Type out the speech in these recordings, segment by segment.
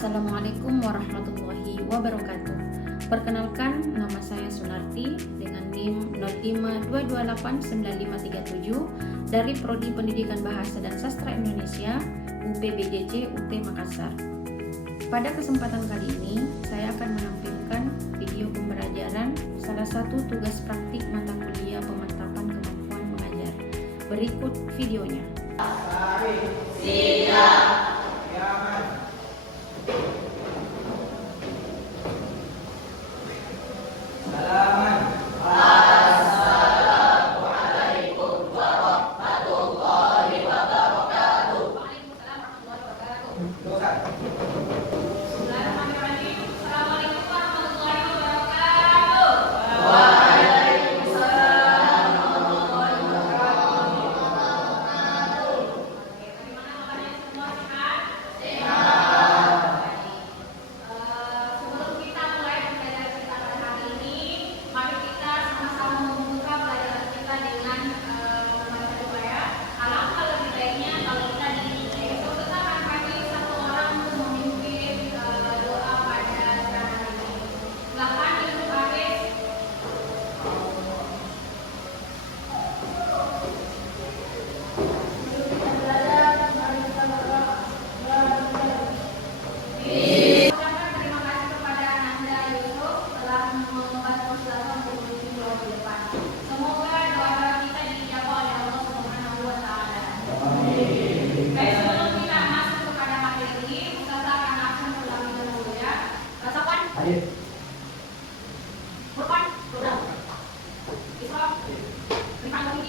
Assalamualaikum warahmatullahi wabarakatuh. Perkenalkan, nama saya Sunarti dengan NIM 0522895537 dari Prodi Pendidikan Bahasa dan Sastra Indonesia UPBJJ UT Makassar. Pada kesempatan kali ini, saya akan menampilkan video pembelajaran salah satu tugas praktik mata kuliah pemantapan kemampuan mengajar. Berikut videonya. Siap.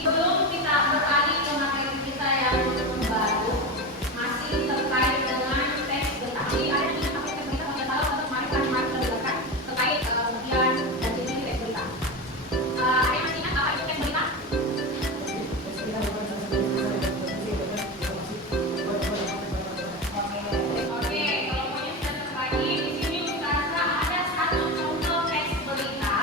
Sebelum kita beralih ke materi kita yang baru, masih terkait dengan tes berita. Jadi ada nih paket tes berita yang tahu untuk mari kita dengarkan terkait kemudian dan jenis tes berita. Ada yang masih ingat apa itu tes berita? Oke, kalau punya sudah terbagi di sini Ustazah ada satu contoh tes berita.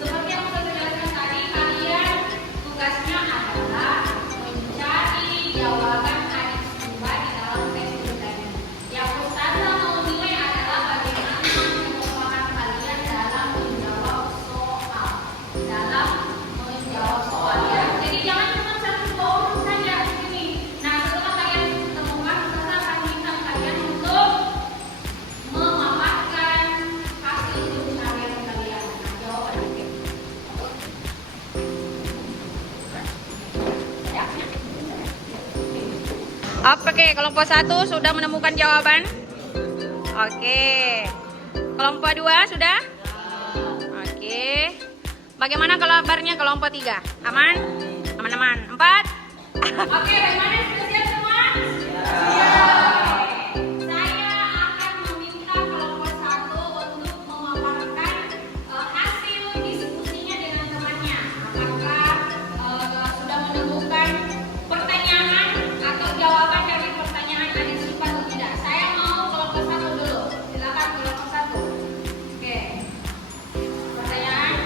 Seperti yang saya jelaskan tadi, kalian tugasnya adalah mencari jawaban hadis sumber di dalam tes beritanya. Yang Ustazah mau nilai adalah bagaimana kekompakan kalian dalam menjawab soal, ya. Jadi jangan cuma satu dua huruf saja di sini. Nah, setelah kalian temukan, Ustazah akan minta kalian untuk memaparkan hasil pencarian kalian. Nah, jawabannya. Oke, kelompok 1 sudah menemukan jawaban? Oke. Kelompok 2 sudah? Oke. Bagaimana kabarnya kelompok 3? Aman? Aman-aman. 4? Oke, bagaimana? Sudah siap semua? Siap. Saya akan meminta kelompok 1 untuk memaparkan hasil diskusinya dengan temannya. Apakah sudah menemukan pertanyaan atau jawaban dari pertanyaan hadis sifat atau tidak? Saya mau kelompok 1 dulu. Silakan kelompok 1. Oke. Pertanyaan?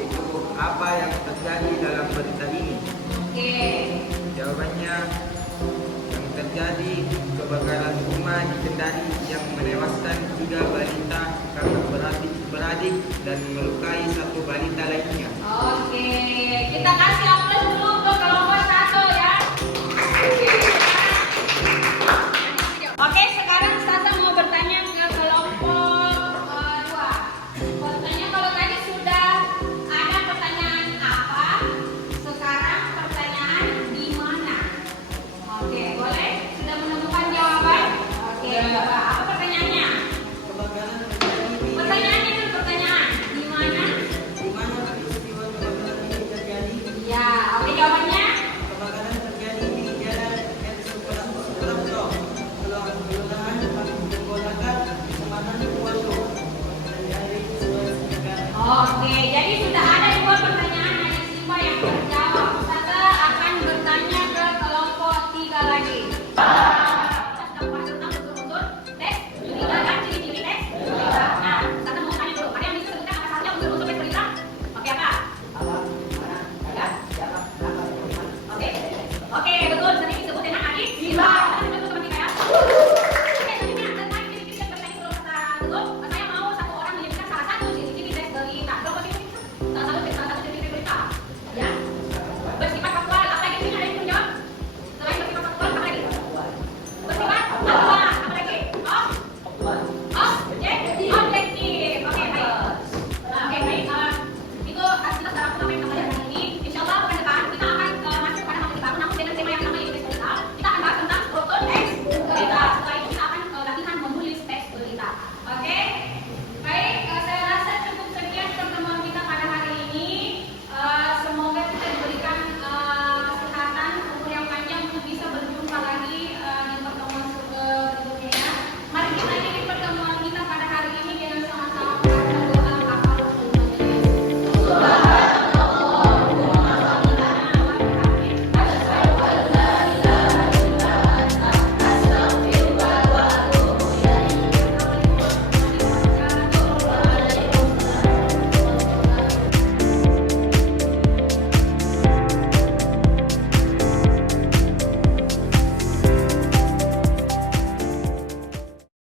Itu apa yang terjadi dalam berita ini? Oke. Jawabannya, yang terjadi kebakaran rumah di Kendari yang menewaskan 3 balita kakak beradik dan melukai 1 balita lainnya. Oke. Kita kasih